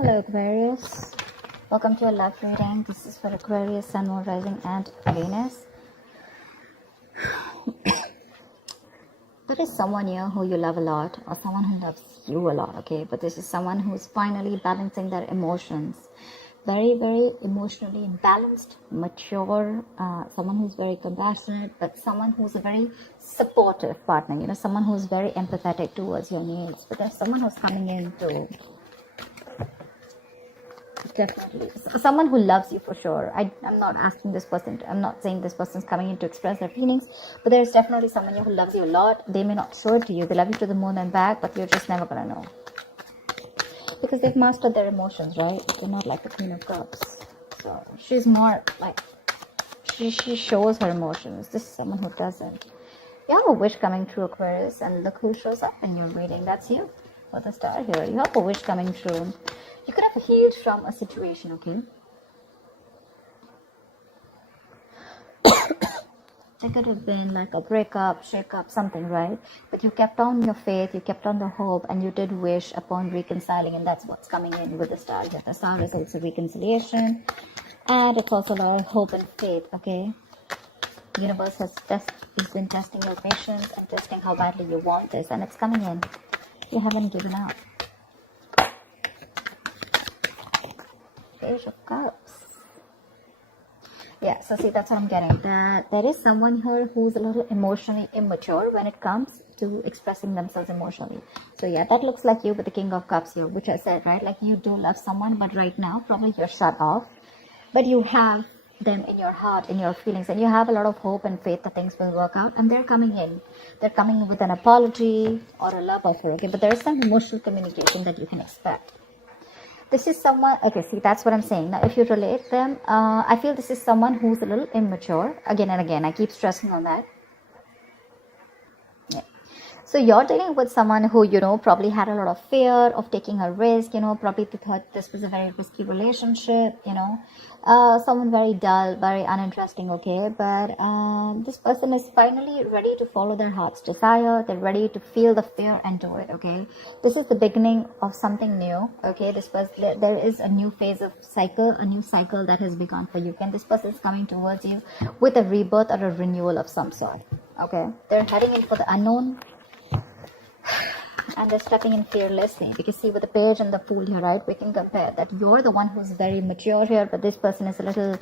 Hello Aquarius, welcome to your love reading. This is for Aquarius, Sun, Moon, Rising and Venus. There is someone here who you love a lot, or someone who loves you a lot, okay? But this is someone who's finally balancing their emotions. Very, very emotionally balanced, mature, someone who's very compassionate, but someone who's a very supportive partner, someone who's very empathetic towards your needs. But there's someone who's coming in to definitely someone who loves you for sure. I'm not asking this person, I'm not saying this person's coming in to express their feelings, but there's definitely someone who loves you a lot. They may not show it to you, they love you to the moon and back, but you're just never gonna know because they've mastered their emotions, right? They're not like the Queen of Cups, so she's more like she shows her emotions. This is someone who doesn't. You have a wish coming true, Aquarius, and look who shows up in your reading. That's you for the star here. You have a wish coming true. You could have healed from a situation, okay? It could have been like a breakup, shake-up, something, right? But you kept on your faith, you kept on the hope, and you did wish upon reconciling, and that's what's coming in with the star here. The star is also reconciliation, and it's also a lot of hope and faith, okay? The universe has been testing your patience and testing how badly you want this, and it's coming in. You haven't given up. Page of Cups. Yeah, so see, that's what I'm getting. That there is someone here who's a little emotionally immature when it comes to expressing themselves emotionally. So yeah, that looks like you with the King of Cups here, which I said, right? Like you do love someone, but right now probably you're shut off. But you have them in your heart, in your feelings, and you have a lot of hope and faith that things will work out, and they're coming in. They're coming in with an apology or a love offer, okay? But there is some emotional communication that you can expect. This is someone, okay, see, that's what I'm saying. Now, if you relate them, I feel this is someone who's a little immature. Again and again, I keep stressing on that. Yeah. So you're dealing with someone who, probably had a lot of fear of taking a risk, probably thought this was a very risky relationship, someone very dull, very uninteresting, okay? But this person is finally ready to follow their heart's desire. They're ready to feel the fear and do it, okay? This is the beginning of something new, okay? There is a new phase of cycle, a new cycle that has begun for you. And this person is coming towards you with a rebirth or a renewal of some sort, okay? They're heading in for the unknown. And they're stepping in fearlessly, because see, with the Page and the Fool here, right, we can compare that you're the one who's very mature here, but this person is a little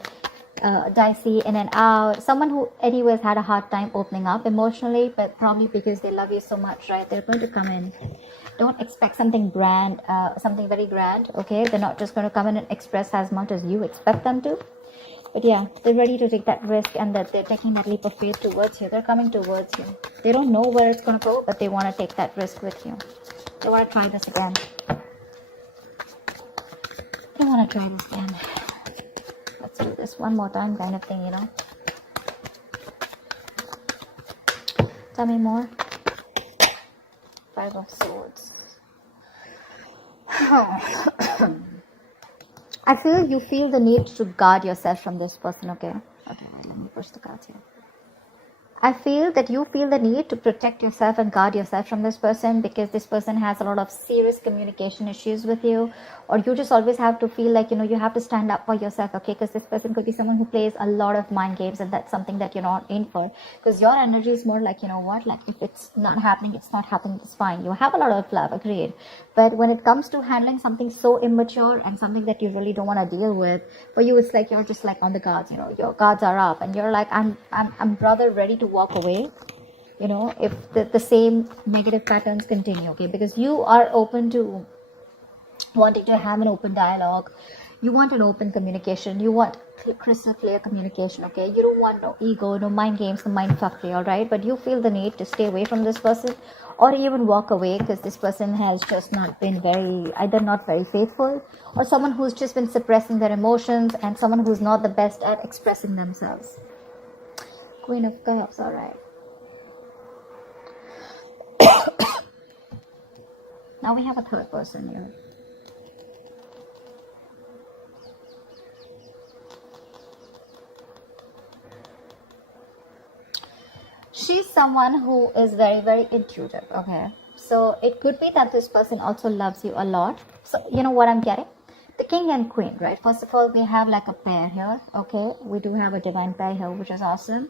dicey, in and out. Someone who anyways had a hard time opening up emotionally, but probably because they love you so much, right, they're going to come in. Don't expect something grand, something very grand, okay? They're not just going to come in and express as much as you expect them to. But yeah, they're ready to take that risk, and that they're taking that leap of faith towards you. They're coming towards you. They don't know where it's going to go, but they want to take that risk with you. They want to try this again. They want to try this again. Let's do this one more time, kind of thing, Tell me more. 5 of Swords. I feel you feel the need to guard yourself from this person, okay? Okay, wait, let me push the cards here. I feel that you feel the need to protect yourself and guard yourself from this person, because this person has a lot of serious communication issues with you, or you just always have to feel like, you have to stand up for yourself, okay? Because this person could be someone who plays a lot of mind games, and that's something that you're not in for, because your energy is more like, like if it's not happening, it's not happening, it's fine. You have a lot of love, agreed, but when it comes to handling something so immature and something that you really don't want to deal with, for you it's like you're just like on the guards, your guards are up, and you're like, I'm rather ready to walk away, if the same negative patterns continue, okay? Because you are open to wanting to have an open dialogue. You want an open communication. You want crystal clear communication, okay? You don't want no ego, no mind games, no mind fuckery, all right? But you feel the need to stay away from this person, or even walk away, because this person has just not been either not very faithful, or someone who's just been suppressing their emotions, and someone who's not the best at expressing themselves. Queen of Cups, all right. Now we have a third person here. She's someone who is very, very intuitive, okay? So it could be that this person also loves you a lot. So you know what I'm getting? The king and queen, right? First of all, we have like a pair here, okay? We do have a divine pair here, which is awesome.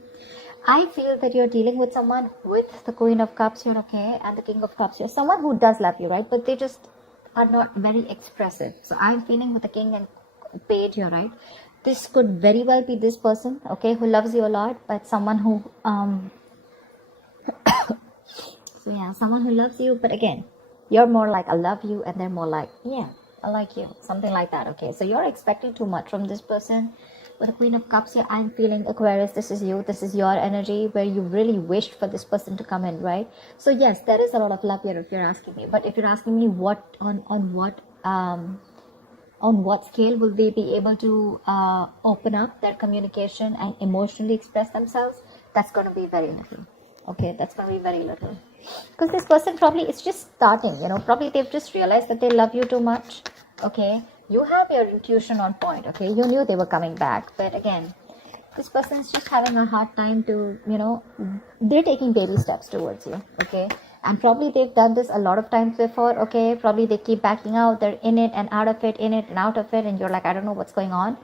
I feel that you're dealing with someone with the queen of cups here, okay? And the king of cups here. Someone who does love you, right? But they just are not very expressive. So I'm feeling with the king and page here, right? This could very well be this person, okay, who loves you a lot, but someone who, so yeah, someone who loves you, but again, you're more like, I love you, and they're more like, yeah, I like you, something like that, okay? So you're expecting too much from this person. With the Queen of Cups here, I'm feeling, Aquarius, this is you, this is your energy, where you really wished for this person to come in, right? So yes, there is a lot of love here if you're asking me, but if you're asking me what, on what scale will they be able to open up their communication and emotionally express themselves, that's going to be very little, okay? That's going to be very little. Because this person probably is just starting, you know, probably they've just realized that they love you too much, okay? You have your intuition on point, okay? You knew they were coming back, but again, this person is just having a hard time to, you know, they're taking baby steps towards you, okay? And probably they've done this a lot of times before, okay? Probably they keep backing out, they're in it and out of it, in it and out of it, and you're like, I don't know what's going on.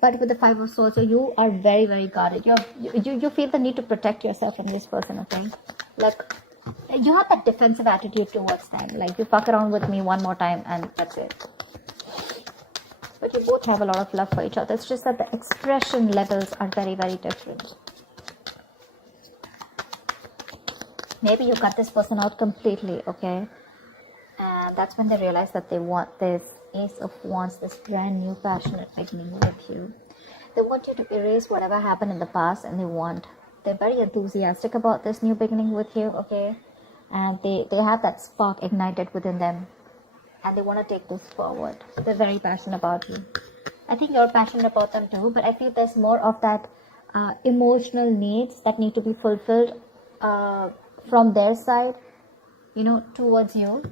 But with the Five of Swords, so you are very, very guarded. You feel the need to protect yourself from this person, okay? Like, you have that defensive attitude towards them. Like, you fuck around with me one more time and that's it. But you both have a lot of love for each other. It's just that the expression levels are very, very different. Maybe you cut this person out completely, okay? And that's when they realize that they want this Ace of Wands, this brand new passionate beginning with you. They want you to erase whatever happened in the past, and they're very enthusiastic about this new beginning with you, okay? And they have that spark ignited within them, and they want to take this forward. They're very passionate about you. I think you're passionate about them too, but I feel there's more of that emotional needs that need to be fulfilled from their side, you know, towards you,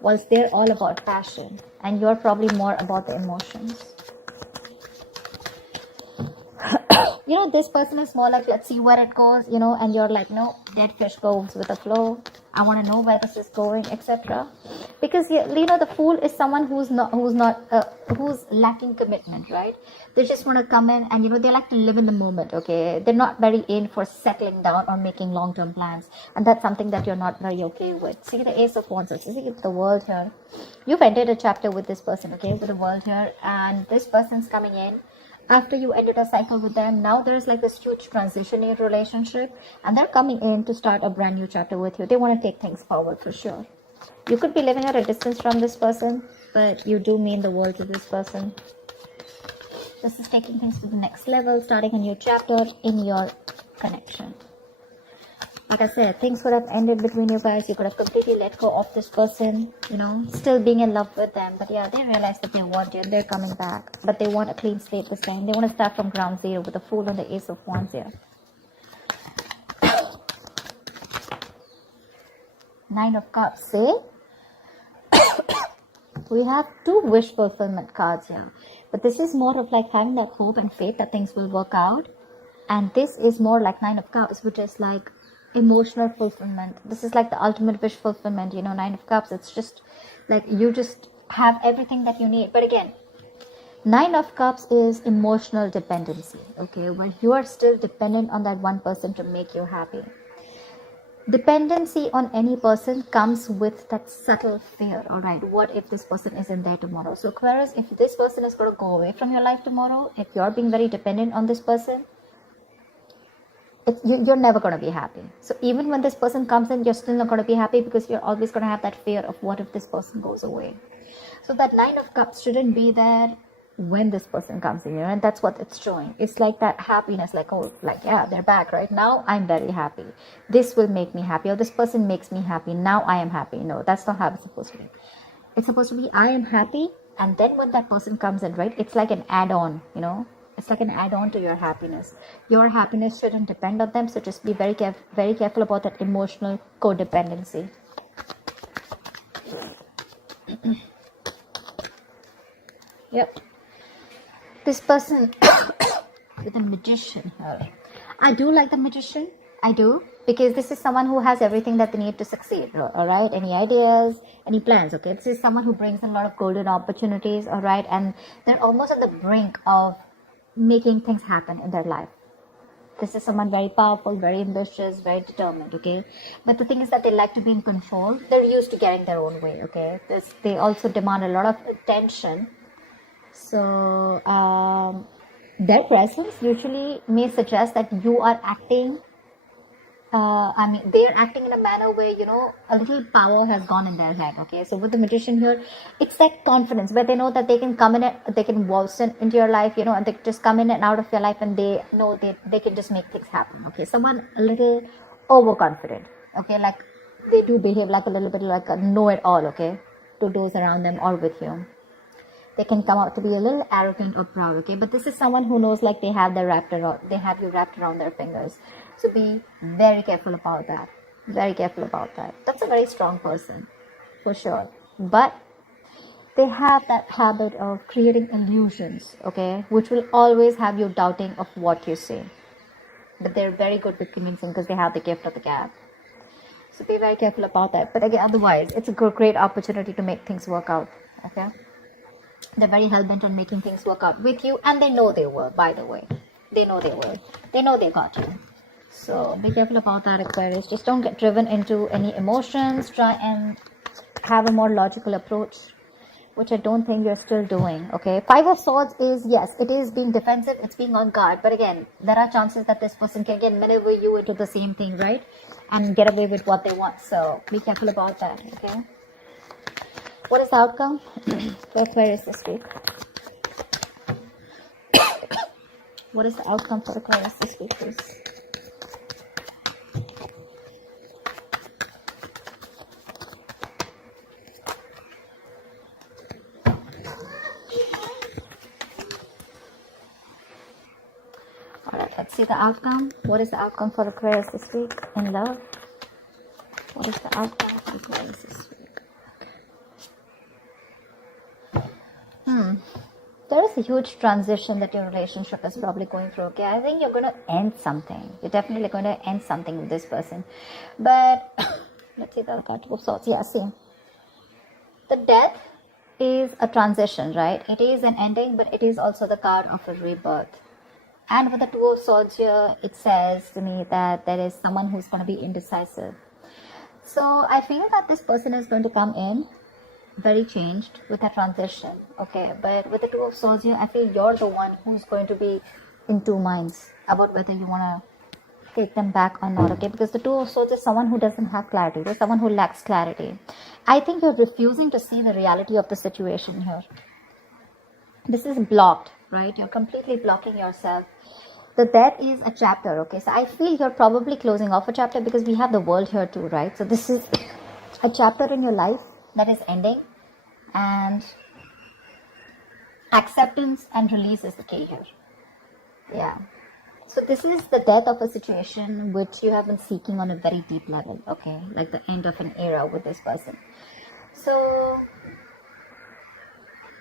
whilst they're all about passion, and you're probably more about the emotions. You know, this person is more like, let's see where it goes, you know, and you're like, no, dead fish goes with the flow. I want to know where this is going, etc. Because, you know, the Fool is someone who's lacking commitment, right? They just want to come in and, you know, they like to live in the moment, okay? They're not very in for settling down or making long-term plans. And that's something that you're not very okay with. See the Ace of Wands, see the World here. You've ended a chapter with this person, okay, with the World here. And this person's coming in. After you ended a cycle with them, now there's like this huge transition in your relationship, and they're coming in to start a brand new chapter with you. They want to take things forward for sure. You could be living at a distance from this person, but you do mean the world to this person. This is taking things to the next level, starting a new chapter in your connection. Like I said, things could have ended between you guys. You could have completely let go of this person, you know, still being in love with them. But yeah, they realize that they want you and they're coming back. But they want a clean slate this time. They want to start from ground zero with the Fool and the Ace of Wands here. Nine of Cups, see? We have two wish fulfillment cards here. But this is more of like having that hope and faith that things will work out. And this is more like Nine of Cups, which is like emotional fulfillment. This is like the ultimate wish fulfillment, you know. Nine of Cups, it's just like you just have everything that you need. But again, Nine of Cups is emotional dependency, okay, where you are still dependent on that one person to make you happy. Dependency on any person comes with that subtle fear. All right, what if this person isn't there tomorrow? So Aquarius, if this person is going to go away from your life tomorrow, if you're being very dependent on this person, you're never going to be happy. So even when this person comes in, you're still not going to be happy, because you're always going to have that fear of what if this person goes away. So that Nine of Cups shouldn't be there when this person comes in, you know, and that's what it's showing. It's like that happiness, like, oh, like, yeah, they're back right now. I'm very happy. This will make me happy, or this person makes me happy. Now I am happy. No, that's not how it's supposed to be. It's supposed to be, I am happy, and then when that person comes in, right, it's like an add-on, you know. It's like an add-on to your happiness. Your happiness shouldn't depend on them, so just be very careful about that emotional codependency. Yep. This person with a Magician here. I do like the Magician. I do. because this is someone who has everything that they need to succeed. All right, any ideas, any plans? Okay, this is someone who brings a lot of golden opportunities. All right, and they're almost at the brink of making things happen in their life. This is someone very powerful, very ambitious, very determined. Okay, but the thing is that they like to be in control. They're used to getting their own way. Okay, they also demand a lot of attention. So their presence usually may suggest that you are acting. They are acting in a manner where, a little power has gone in their head. Okay, so with the Magician here, it's that confidence where they know that they can come in, they can waltz into your life, and they just come in and out of your life, and they know they can just make things happen. Okay, someone a little overconfident. Okay, like they do behave like a little bit like a know-it-all. Okay, to those around them or with you. They can come out to be a little arrogant or proud. Okay, but this is someone who knows like they have you wrapped around their fingers. So be very careful about that. Very careful about that. That's a very strong person, for sure. But they have that habit of creating illusions, okay, which will always have you doubting of what you say. But they're very good with convincing because they have the gift of the gab. So be very careful about that. But again, otherwise, it's a great opportunity to make things work out, okay? They're very hell-bent on making things work out with you, and they know they will, by the way. They know they will. They know they got you. So be careful about that, Aquarius. Just don't get driven into any emotions. Try and have a more logical approach, which I don't think you're still doing, okay? Five of Swords is, yes, it is being defensive. It's being on guard. But again, there are chances that this person can again maneuver you into the same thing, right? And get away with what they want. So be careful about that, okay? What is the outcome for Aquarius this week? What is the outcome for Aquarius this week, please? Alright, let's see the outcome. What is the outcome for Aquarius this week in love? What is the outcome for Aquarius this week? There is a huge transition that your relationship is probably going through. Okay, I think you're going to end something. You're definitely going to end something with this person. But let's see the card of Swords. Yeah, see. The Death is a transition, right? It is an ending, but it is also the card of a rebirth. And with the Two of Swords here, it says to me that there is someone who's going to be indecisive. So I feel that this person is going to come in very changed with a transition, okay? But with the Two of Swords here, I feel you're the one who's going to be in two minds about whether you want to take them back or not, okay? Because the Two of Swords is someone who doesn't have clarity. There's someone who lacks clarity. I think you're refusing to see the reality of the situation here. This is blocked, right? You're completely blocking yourself. The Death is a chapter, okay? So I feel you're probably closing off a chapter because we have the World here too, right? So this is a chapter in your life that is ending, and acceptance and release is the key here. Yeah. So this is the death of a situation which you have been seeking on a very deep level, okay? Like the end of an era with this person. So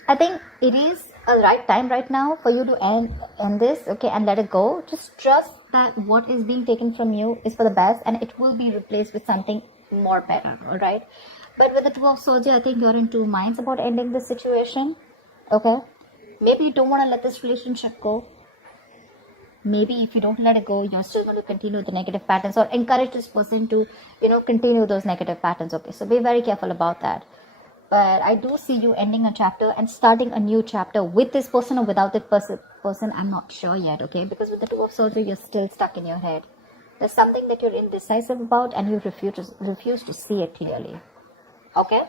I think it is a right time right now for you to end this, okay, and let it go. Just trust that what is being taken from you is for the best, and it will be replaced with something more better, all right? But with the Two of Swords, I think you're in two minds about ending this situation, okay? Maybe you don't want to let this relationship go. Maybe if you don't let it go, you're still going to continue the negative patterns or encourage this person to, continue those negative patterns, okay? So be very careful about that. But I do see you ending a chapter and starting a new chapter with this person or without this person. I'm not sure yet, okay? Because with the Two of Swords, you're still stuck in your head. There's something that you're indecisive about and you refuse to see it clearly. Okay,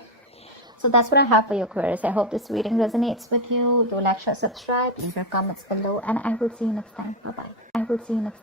so that's what I have for you, Aquarius. I hope this reading resonates with you. Do like, share, subscribe, leave your comments below, and I will see you next time. Bye bye. I will see you next